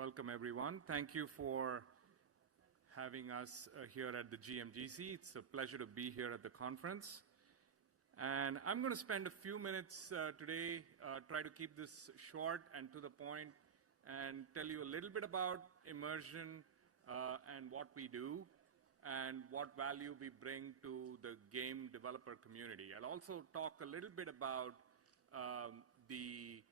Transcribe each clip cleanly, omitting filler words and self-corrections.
Welcome, everyone. Thank you for having us here at the GMGC. It's a pleasure to be here at the conference. And I'm going to spend a few minutes today, try to keep this short and to the point, and tell you a little bit about Immersion and what we do, and what value we bring to the game developer community. I'll also talk a little bit about the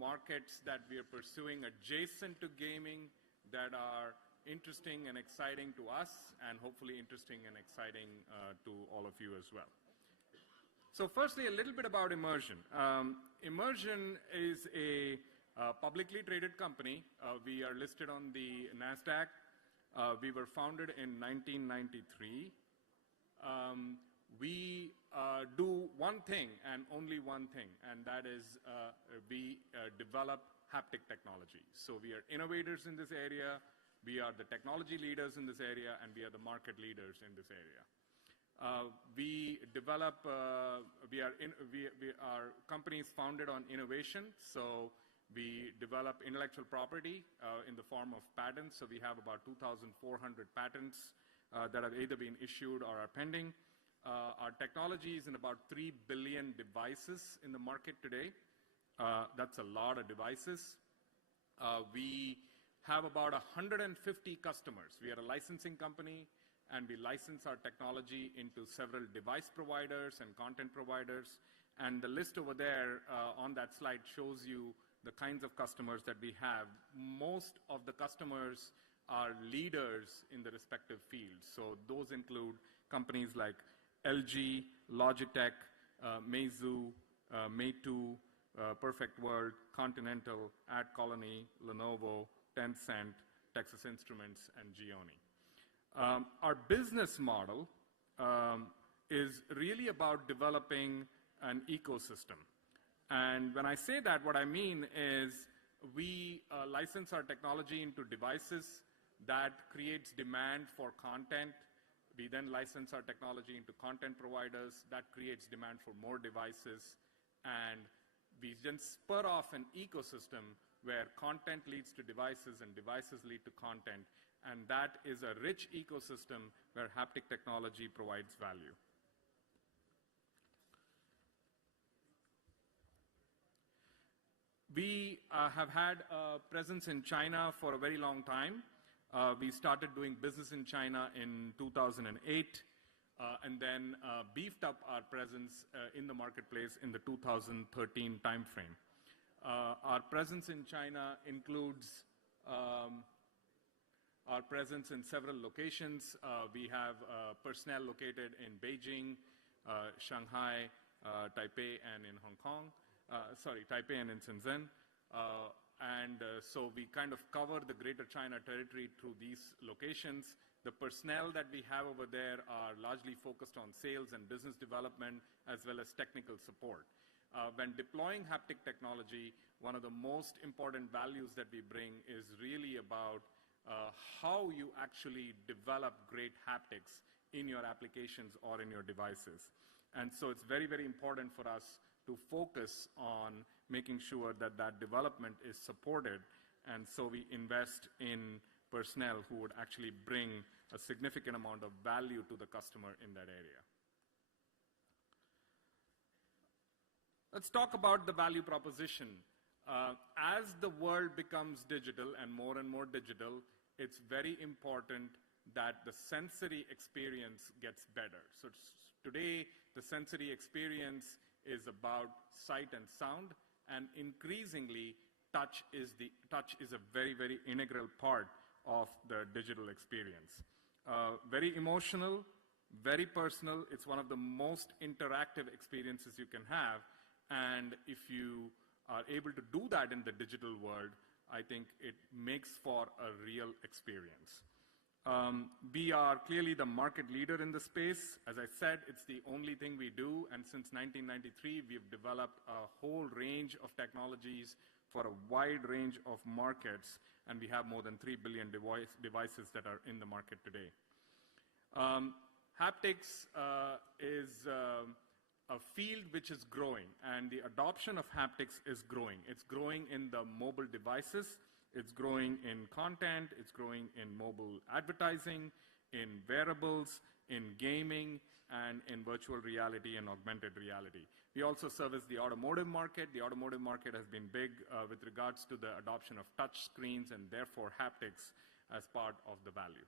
markets that we are pursuing adjacent to gaming that are interesting and exciting to us, and hopefully interesting and exciting to all of you as well. So firstly, a little bit about Immersion. Immersion is a publicly traded company. We are listed on the NASDAQ. We were founded in 1993. We do one thing and only one thing, and that is we develop haptic technology. So we are innovators in this area, we are the technology leaders in this area, and we are the market leaders in this area. We develop, our company is founded on innovation, so we develop intellectual property in the form of patents. So we have about 2,400 patents that have either been issued or are pending. Our technology is in about 3 billion devices in the market today. That's a lot of devices. We have about 150 customers. We are a licensing company, and we license our technology into several device providers and content providers. And the list over there on that slide shows you the kinds of customers that we have. Most of the customers are leaders in the respective fields. So those include companies like LG, Logitech, Meizu, Meitu, Perfect World, Continental, AdColony, Lenovo, Tencent, Texas Instruments, and Gionee. Our business model is really about developing an ecosystem. And when I say that, what I mean is we license our technology into devices that creates demand for content. We then license our technology into content providers. That creates demand for more devices. And we then spur off an ecosystem where content leads to devices and devices lead to content. And that is a rich ecosystem where haptic technology provides value. We have had a presence in China for a very long time. We started doing business in China in 2008, and then beefed up our presence in the marketplace in the 2013 timeframe. Our presence in China includes our presence in several locations. We have personnel located in Beijing, Shanghai, Taipei, and in Hong Kong. Taipei and in Shenzhen. So we kind of cover the greater China territory through these locations. The personnel that we have over there are largely focused on sales and business development, as well as technical support. When deploying haptic technology, one of the most important values that we bring is really about how you actually develop great haptics in your applications or in your devices. And so it's very, very important for us to focus on making sure that that development is supported. And so we invest in personnel who would actually bring a significant amount of value to the customer in that area. Let's talk about the value proposition. As the world becomes digital and more digital, it's very important that the sensory experience gets better. So today, the sensory experience is about sight and sound, and increasingly, touch is a very, very integral part of the digital experience. Very emotional, very personal. It's one of the most interactive experiences you can have, and if you are able to do that in the digital world, I think it makes for a real experience. We are clearly the market leader in the space. As I said, it's the only thing we do, and since 1993, we've developed a whole range of technologies for a wide range of markets, and we have more than 3 billion devices that are in the market today. Haptics is a field which is growing, and the adoption of haptics is growing. It's growing in the mobile devices. It's growing in content, it's growing in mobile advertising, in wearables, in gaming, and in virtual reality and augmented reality. We also service the automotive market. The automotive market has been big with regards to the adoption of touch screens and therefore haptics as part of the value.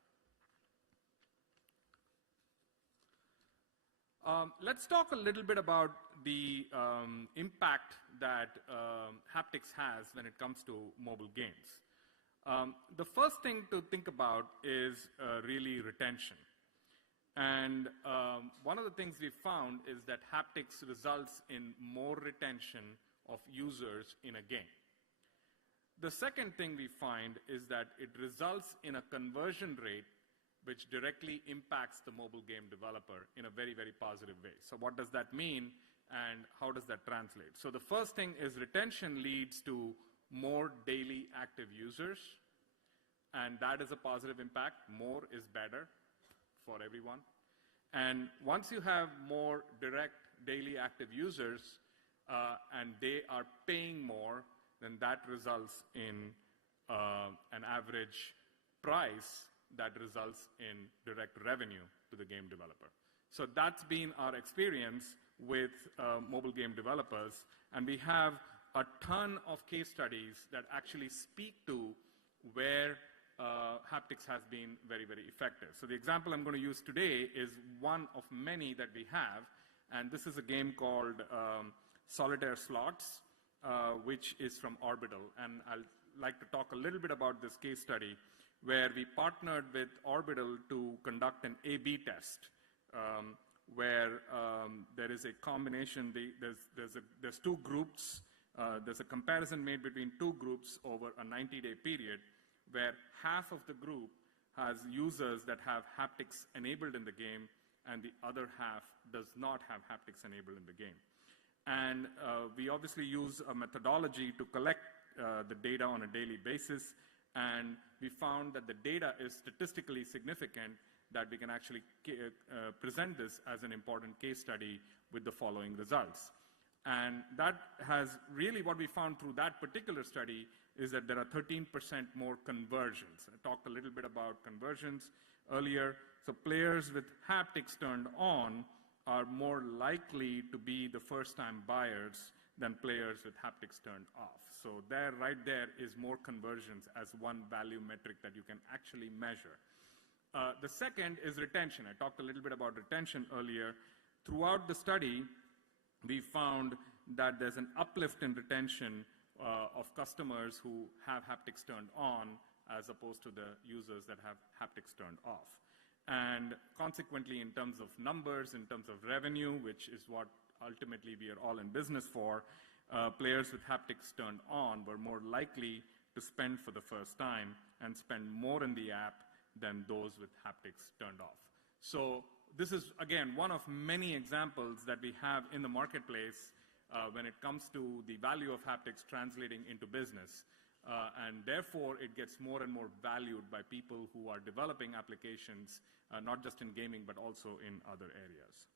Let's talk a little bit about the impact that haptics has when it comes to mobile games. The first thing to think about is really retention. And one of the things we found is that haptics results in more retention of users in a game. The second thing we find is that it results in a conversion rate which directly impacts the mobile game developer in a very, very positive way. So what does that mean, and how does that translate? So the first thing is retention leads to more daily active users, and that is a positive impact. More is better for everyone. And once you have more direct daily active users, and they are paying more, then that results in an average price that results in direct revenue to the game developer. So that's been our experience with mobile game developers, and we have a ton of case studies that actually speak to where haptics has been very, very effective. So the example I'm going to use today is one of many that we have, and this is a game called Solitaire Slots, which is from Orbital, and I'll like to talk a little bit about this case study where we partnered with Orbital to conduct an A/B test, where there is a combination. There's two groups. There's a comparison made between two groups over a 90-day period, where half of the group has users that have haptics enabled in the game, and the other half does not have haptics enabled in the game. And we obviously use a methodology to collect the data on a daily basis, and we found that the data is statistically significant, that we can actually present this as an important case study with the following results. And that has really, what we found through that particular study is that there are 13% more conversions. I talked a little bit about conversions earlier. So players with haptics turned on are more likely to be the first-time buyers than players with haptics turned off. So there, right there, is more conversions as one value metric that you can actually measure. The second is retention. I talked a little bit about retention earlier. Throughout the study, we found that there's an uplift in retention of customers who have haptics turned on as opposed to the users that have haptics turned off. And consequently, in terms of numbers, in terms of revenue, which is what ultimately we are all in business for, players with haptics turned on were more likely to spend for the first time and spend more in the app than those with haptics turned off. So this is, again, one of many examples that we have in the marketplace when it comes to the value of haptics translating into business. And therefore, it gets more and more valued by people who are developing applications, not just in gaming, but also in other areas.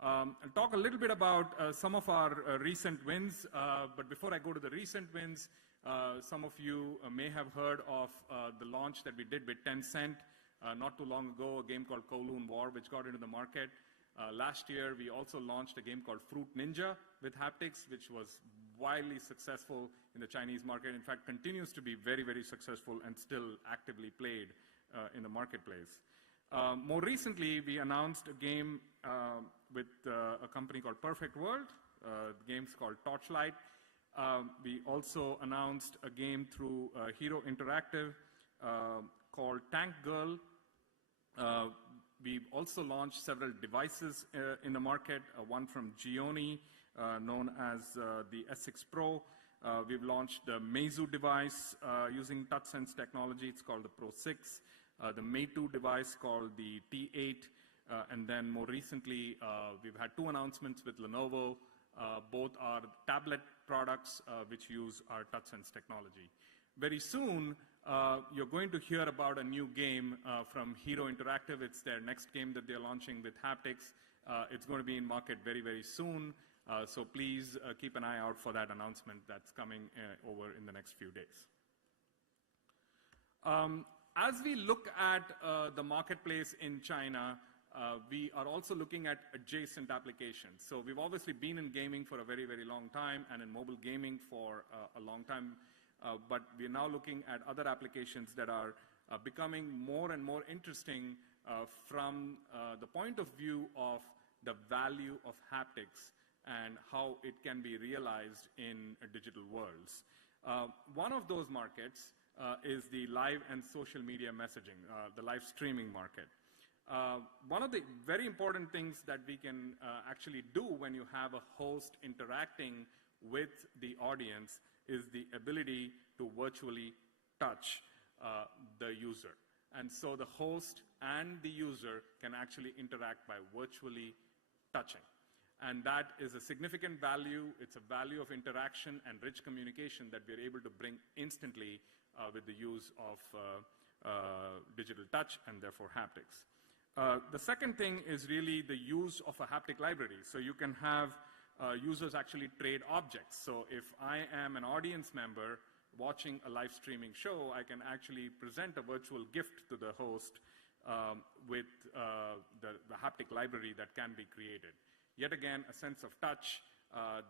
I'll talk a little bit about some of our recent wins, but before I go to the recent wins, some of you may have heard of the launch that we did with Tencent not too long ago, a game called Kowloon War, which got into the market. Last year, we also launched a game called Fruit Ninja with haptics, which was wildly successful in the Chinese market. In fact, continues to be very, very successful and still actively played in the marketplace. More recently, we announced a game with a company called Perfect World. The game's called Torchlight. We also announced a game through Hero Interactive called Tank Girl. We've also launched several devices in the market, one from Gioni, known as the S6 Pro. We've launched the Meizu device using TouchSense technology. It's called the Pro 6. The Meitu device called the T8. And then more recently, we've had two announcements with Lenovo. Both are tablet products which use our TouchSense technology. Very soon, you're going to hear about a new game from Hero Interactive. It's their next game that they're launching with haptics. It's going to be in market very, very soon. So please keep an eye out for that announcement that's coming over in the next few days. As we look at the marketplace in China, we are also looking at adjacent applications. So we've obviously been in gaming for a very, very long time and in mobile gaming for a long time, but we're now looking at other applications that are becoming more and more interesting from the point of view of the value of haptics and how it can be realized in digital worlds. One of those markets is the live and social media messaging, the live streaming market. One of the very important things that we can actually do when you have a host interacting with the audience is the ability to virtually touch the user. And so the host and the user can actually interact by virtually touching. And that is a significant value. It's a value of interaction and rich communication that we're able to bring instantly with the use of digital touch and therefore haptics. The second thing is really the use of a haptic library. So you can have users actually trade objects. So if I am an audience member watching a live streaming show, I can actually present a virtual gift to the host with the haptic library that can be created. Yet again, a sense of touch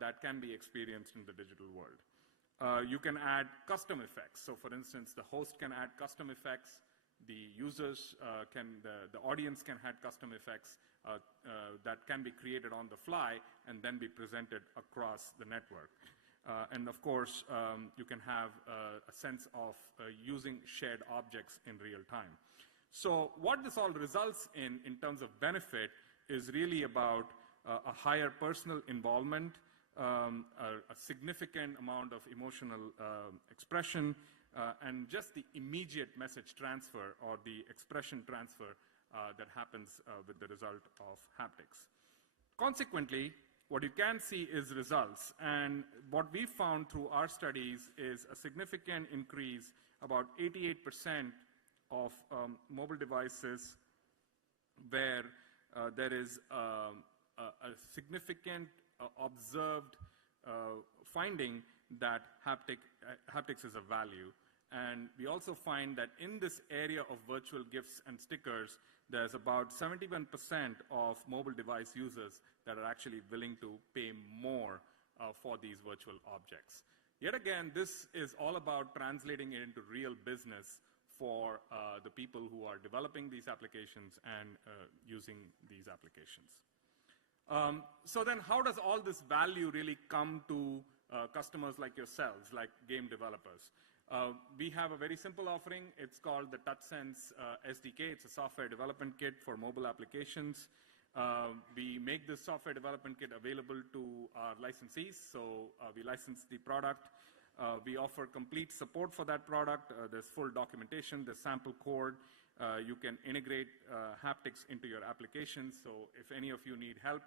that can be experienced in the digital world. You can add custom effects. So for instance, the host can add custom effects. The users the audience can add custom effects that can be created on the fly and then be presented across the network. And of course, you can have a sense of using shared objects in real time. So what this all results in terms of benefit is really about a higher personal involvement, a significant amount of emotional expression, and just the immediate message transfer or the expression transfer that happens with the result of haptics. Consequently, what you can see is results. And what we found through our studies is a significant increase, about 88% of mobile devices where there is a significant observed finding that haptics is a value. And we also find that in this area of virtual gifts and stickers, there's about 71% of mobile device users that are actually willing to pay more for these virtual objects. Yet again, this is all about translating it into real business for the people who are developing these applications and using these applications. So then how does all this value really come to customers like yourselves, like game developers? We have a very simple offering. It's called the TouchSense SDK. It's a software development kit for mobile applications. We make this software development kit available to our licensees. So we license the product. We offer complete support for that product. There's full documentation. There's sample code. You can integrate haptics into your applications. So if any of you need help,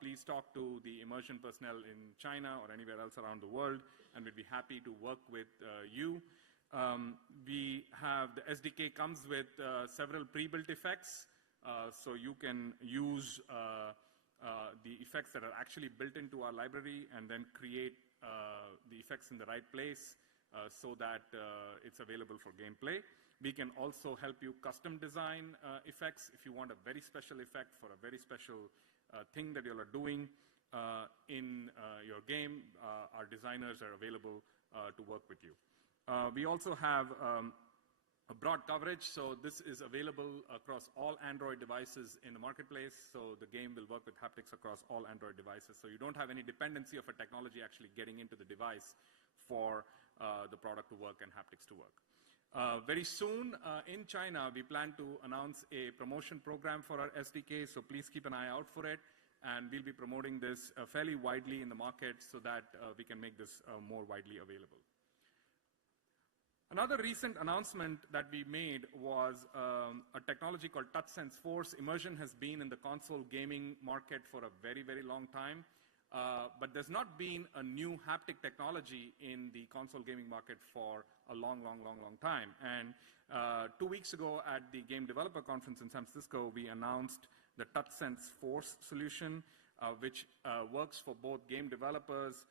please talk to the Immersion personnel in China or anywhere else around the world, and we'd be happy to work with you. We have the SDK comes with several pre-built effects, so you can use the effects that are actually built into our library and then create the effects in the right place so that it's available for gameplay. We can also help you custom design effects. If you want a very special effect for a very special thing that you are doing in your game, our designers are available to work with you. We also have a broad coverage, so this is available across all Android devices in the marketplace, so the game will work with haptics across all Android devices, so you don't have any dependency of a technology actually getting into the device for the product to work and haptics to work. Very soon in China, we plan to announce a promotion program for our SDK, so please keep an eye out for it, and we'll be promoting this fairly widely in the market so that we can make this more widely available. Another recent announcement that we made was a technology called TouchSense Force. Immersion has been in the console gaming market for a very, very long time, but there's not been a new haptic technology in the console gaming market for a long, long, long, long time. And 2 weeks ago at the Game Developer Conference in San Francisco, we announced the TouchSense Force solution, which works for both game developers,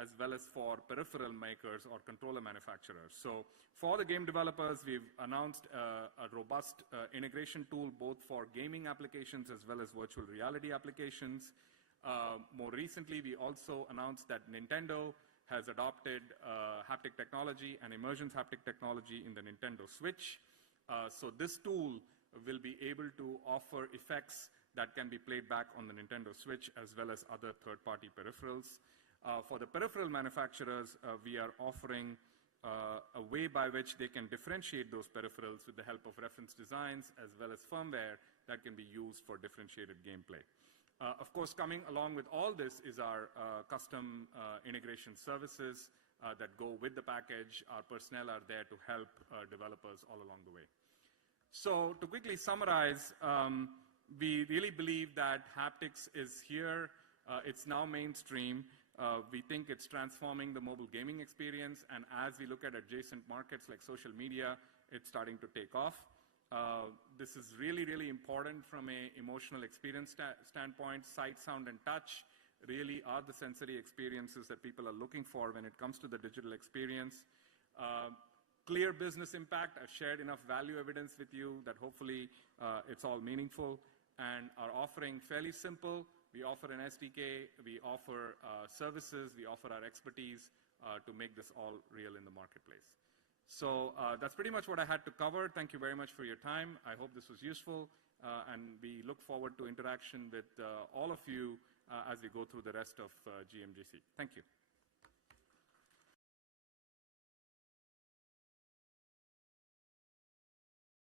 as well as for peripheral makers or controller manufacturers. So for the game developers, we've announced a robust integration tool both for gaming applications as well as virtual reality applications. More recently, we also announced that Nintendo has adopted haptic technology and Immersion's haptic technology in the Nintendo Switch. So this tool will be able to offer effects that can be played back on the Nintendo Switch as well as other third-party peripherals. For the peripheral manufacturers, we are offering a way by which they can differentiate those peripherals with the help of reference designs as well as firmware that can be used for differentiated gameplay. Of course, coming along with all this is our custom integration services that go with the package. Our personnel are there to help developers all along the way. So to quickly summarize, we really believe that haptics is here. It's now mainstream. We think it's transforming the mobile gaming experience, and as we look at adjacent markets like social media, it's starting to take off. This is really, really important from an emotional experience standpoint. Sight, sound, and touch really are the sensory experiences that people are looking for when it comes to the digital experience. Clear business impact. I've shared enough value evidence with you that hopefully it's all meaningful, and our offering fairly simple. We offer an SDK, we offer services, we offer our expertise to make this all real in the marketplace. So that's pretty much what I had to cover. Thank you very much for your time. I hope this was useful, and we look forward to interaction with all of you as we go through the rest of GMGC. Thank you.